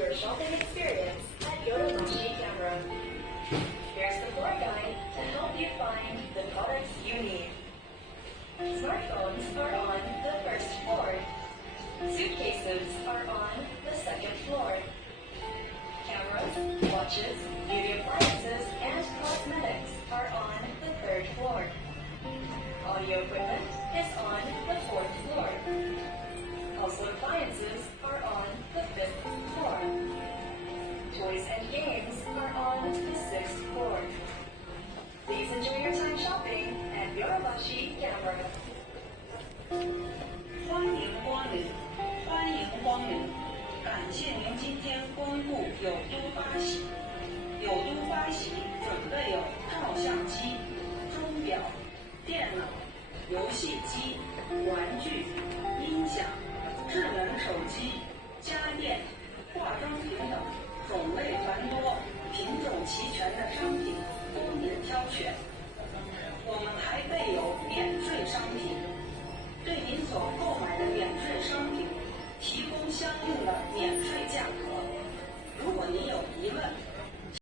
your shopping experience at Yodobashi Camera. Here's the floor guide to help you find the products you need. Smartphones are on the first floor. Suitcases are on the second floor. Cameras, watches, beauty appliances, and cosmetics are on the third floor. Audio equipment is on the fourth floor. Household appliances are on the fifth floor. Toys and games are on the sixth floor. Please enjoy your time shopping at Yodobashi Camera. 欢迎光临，欢迎光临！感谢您今天光顾有都八喜。有都八喜准备有照相机、钟表、电脑、游戏机、玩具、音响、智能手机、家电、化妆品等种类繁多、品种齐全的商品供您挑选。我们还备有免税商品。对您所购买的免税商品提供相应的免税价格。如果您有疑问，